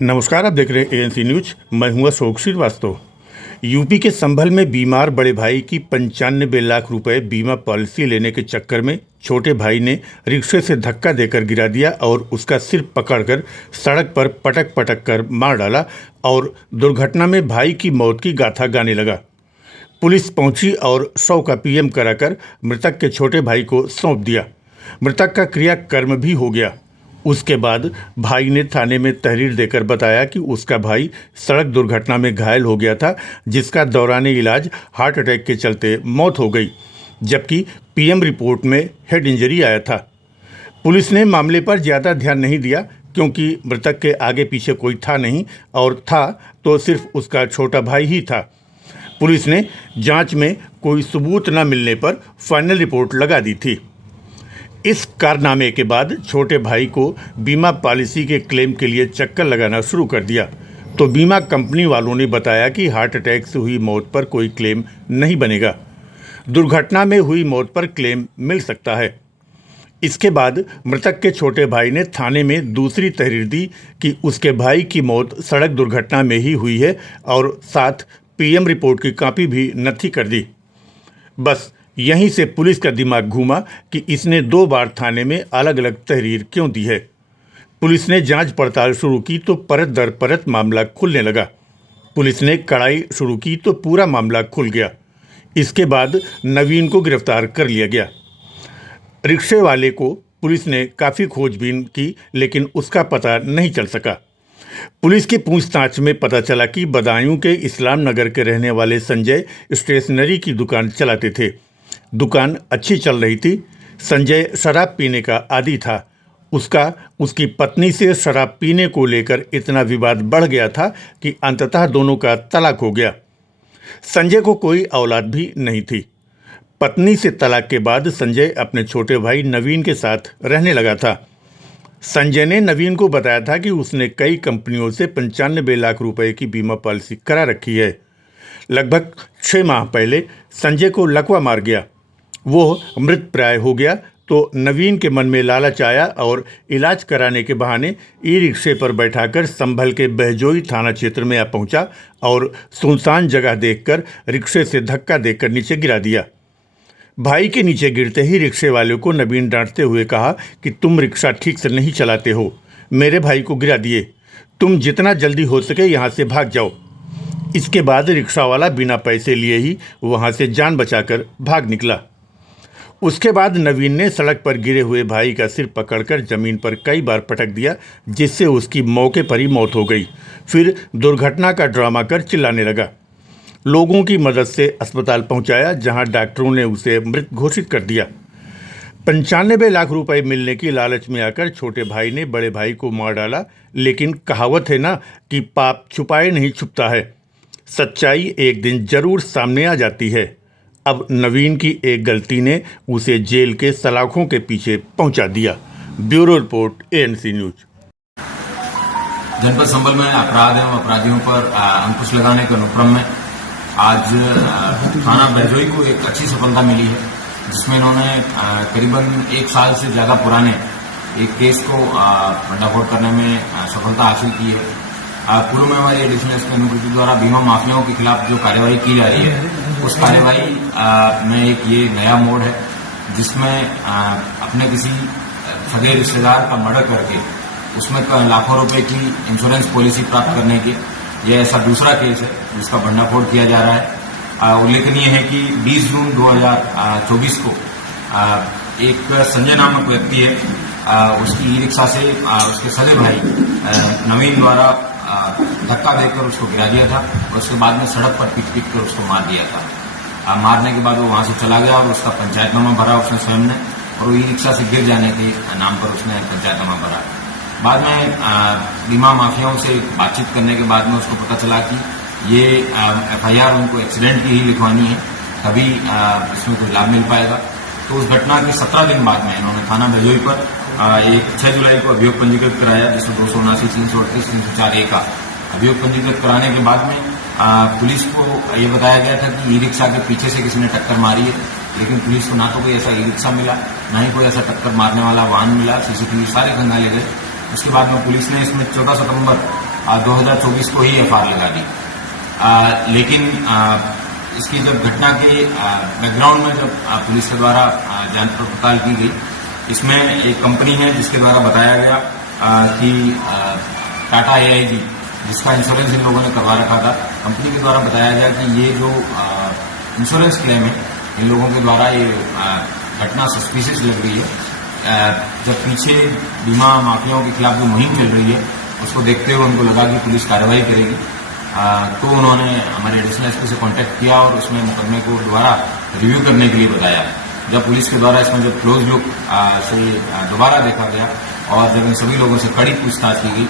नमस्कार, आप देख रहे हैं एएनसी न्यूज। मैं हूं अशोक श्रीवास्तव। यूपी के संभल में बीमार बड़े भाई की 95 लाख रुपए बीमा पॉलिसी लेने के चक्कर में छोटे भाई ने रिक्शे से धक्का देकर गिरा दिया और उसका सिर पकड़कर सड़क पर पटक पटक कर मार डाला और दुर्घटना में भाई की मौत की गाथा गाने लगा। पुलिस पहुंची और 100 का पीएम कराकर मृतक के छोटे भाई को सौंप दिया। मृतक का क्रियाकर्म भी हो गया। उसके बाद भाई ने थाने में तहरीर देकर बताया कि उसका भाई सड़क दुर्घटना में घायल हो गया था, जिसका दौरान इलाज हार्ट अटैक के चलते मौत हो गई, जबकि पीएम रिपोर्ट में हेड इंजरी आया था। पुलिस ने मामले पर ज़्यादा ध्यान नहीं दिया क्योंकि मृतक के आगे पीछे कोई था नहीं, और था तो सिर्फ उसका छोटा भाई ही था। पुलिस ने जांच में कोई सबूत न मिलने पर फाइनल रिपोर्ट लगा दी थी। इस कारनामे के बाद छोटे भाई को बीमा पॉलिसी के क्लेम के लिए चक्कर लगाना शुरू कर दिया, तो बीमा कंपनी वालों ने बताया कि हार्ट अटैक से हुई मौत पर कोई क्लेम नहीं बनेगा, दुर्घटना में हुई मौत पर क्लेम मिल सकता है। इसके बाद मृतक के छोटे भाई ने थाने में दूसरी तहरीर दी कि उसके भाई की मौत सड़क दुर्घटना में ही हुई है और साथ पीएम रिपोर्ट की कॉपी भी नत्थी कर दी। बस यहीं से पुलिस का दिमाग घूमा कि इसने 2 बार थाने में अलग अलग तहरीर क्यों दी है। पुलिस ने जांच पड़ताल शुरू की तो परत दर परत मामला खुलने लगा। पुलिस ने कड़ाई शुरू की तो पूरा मामला खुल गया। इसके बाद नवीन को गिरफ्तार कर लिया गया। रिक्शे वाले को पुलिस ने काफ़ी खोजबीन की, लेकिन उसका पता नहीं चल सका। पुलिस की पूछताछ में पता चला कि बदायूं के इस्लाम नगर के रहने वाले संजय स्टेशनरी की दुकान चलाते थे। दुकान अच्छी चल रही थी। संजय शराब पीने का आदी था। उसकी पत्नी से शराब पीने को लेकर इतना विवाद बढ़ गया था कि अंततः दोनों का तलाक हो गया। संजय को कोई औलाद भी नहीं थी। पत्नी से तलाक के बाद संजय अपने छोटे भाई नवीन के साथ रहने लगा था। संजय ने नवीन को बताया था कि उसने कई कंपनियों से 95 लाख रुपए की बीमा पॉलिसी करा रखी है। लगभग 6 माह पहले संजय को लकवा मार गया। वो मृत प्राय हो गया तो नवीन के मन में लालच आया और इलाज कराने के बहाने ई रिक्शे पर बैठाकर संभल के बहजोई थाना क्षेत्र में आ पहुंचा और सुनसान जगह देखकर रिक्शे से धक्का देकर नीचे गिरा दिया। भाई के नीचे गिरते ही रिक्शे वाले को नवीन डांटते हुए कहा कि तुम रिक्शा ठीक से नहीं चलाते हो, मेरे भाई को गिरा दिए, तुम जितना जल्दी हो सके यहाँ से भाग जाओ। इसके बाद रिक्शा वाला बिना पैसे लिए ही वहाँ से जान बचाकर भाग निकला। उसके बाद नवीन ने सड़क पर गिरे हुए भाई का सिर पकड़कर जमीन पर कई बार पटक दिया, जिससे उसकी मौके पर ही मौत हो गई। फिर दुर्घटना का ड्रामा कर चिल्लाने लगा। लोगों की मदद से अस्पताल पहुंचाया, जहां डॉक्टरों ने उसे मृत घोषित कर दिया। 95 लाख रुपए मिलने की लालच में आकर छोटे भाई ने बड़े भाई को मार डाला, लेकिन कहावत है ना कि पाप छुपाए नहीं छुपता है। सच्चाई एक दिन जरूर सामने आ जाती है। अब नवीन की एक गलती ने उसे जेल के सलाखों के पीछे पहुंचा दिया। Bureau report, ANC news. जनपद संभल में अपराध एवं अपराधियों पर अंकुश लगाने के अनुक्रम में आज थाना बहजोई को एक अच्छी सफलता मिली है, जिसमें इन्होंने करीबन 1 साल से ज्यादा पुराने एक केस को भंडाफोड़ करने में सफलता हासिल की है। पूर्व में हमारी एडिशनल एसपी अनुकृति द्वारा बीमा माफियाओं के खिलाफ जो कार्यवाही की जा रही है, उस कार्यवाही में एक ये नया मोड़ है, जिसमें अपने किसी सगे रिश्तेदार का मर्डर करके उसमें लाखों रुपए की इंश्योरेंस पॉलिसी प्राप्त करने की यह ऐसा दूसरा केस है जिसका भंडाफोड़ किया जा रहा है। उल्लेखनीय है कि 20 जून 2024 को एक संजय नामक व्यक्ति है, उसकी ई रिक्शा से उसके सगे भाई नवीन द्वारा धक्का देकर उसको गिरा दिया था और उसके बाद में सड़क पर पीट कर उसको मार दिया था। मारने के बाद वो वहां से चला गया और उसका पंचायतनामा भरा उसने स्वयं ने, और ई रिक्शा से गिर जाने के नाम पर उसने पंचायतनामा भरा। बाद में बीमा माफियाओं से बातचीत करने के बाद में उसको पता चला कि ये एफआईआर उनको एक्सीडेंट की ही लिखवानी है, तभी इसमें कोई लाभ मिल पाएगा। तो उस घटना के 17 दिन बाद में इन्होंने थाना बहजोई पर एक 6 जुलाई को अभियोग पंजीकृत कराया, जिसमें 279, 338, 304A का अभियोग पंजीकृत कराने के बाद में पुलिस को ये बताया गया था कि ई रिक्शा के पीछे से किसी ने टक्कर मारी है, लेकिन पुलिस को ना तो कोई ऐसा ई रिक्शा मिला, ना ही कोई ऐसा टक्कर मारने वाला वाहन मिला। सीसीटीवी सारे खंगाले गए। उसके बाद में पुलिस ने इसमें 14 सितंबर 2024 को ही एफआईआर लगा दी। लेकिन इसकी जब घटना के बैकग्राउंड में जब पुलिस के द्वारा जांच पड़ताल की गई, इसमें एक कंपनी है जिसके द्वारा बताया गया कि टाटा AIG, जिसका इंश्योरेंस इन लोगों ने करवा रखा था, कंपनी के द्वारा बताया गया कि ये जो इंश्योरेंस क्लेम है इन लोगों के द्वारा ये घटना सस्पिशियस लग रही है। जब पीछे बीमा माफियाओं के खिलाफ जो मुहिम चल रही है उसको देखते हुए उनको लगा कि पुलिस कार्रवाई करेगी, तो उन्होंने हमारे एडिशनल एसपी से कांटेक्ट किया और उसमें मुकदमे को दोबारा रिव्यू करने के लिए बताया। जब पुलिस के द्वारा इसमें जब क्लोज लुक से दोबारा देखा गया और जब इन सभी लोगों से कड़ी पूछताछ की गई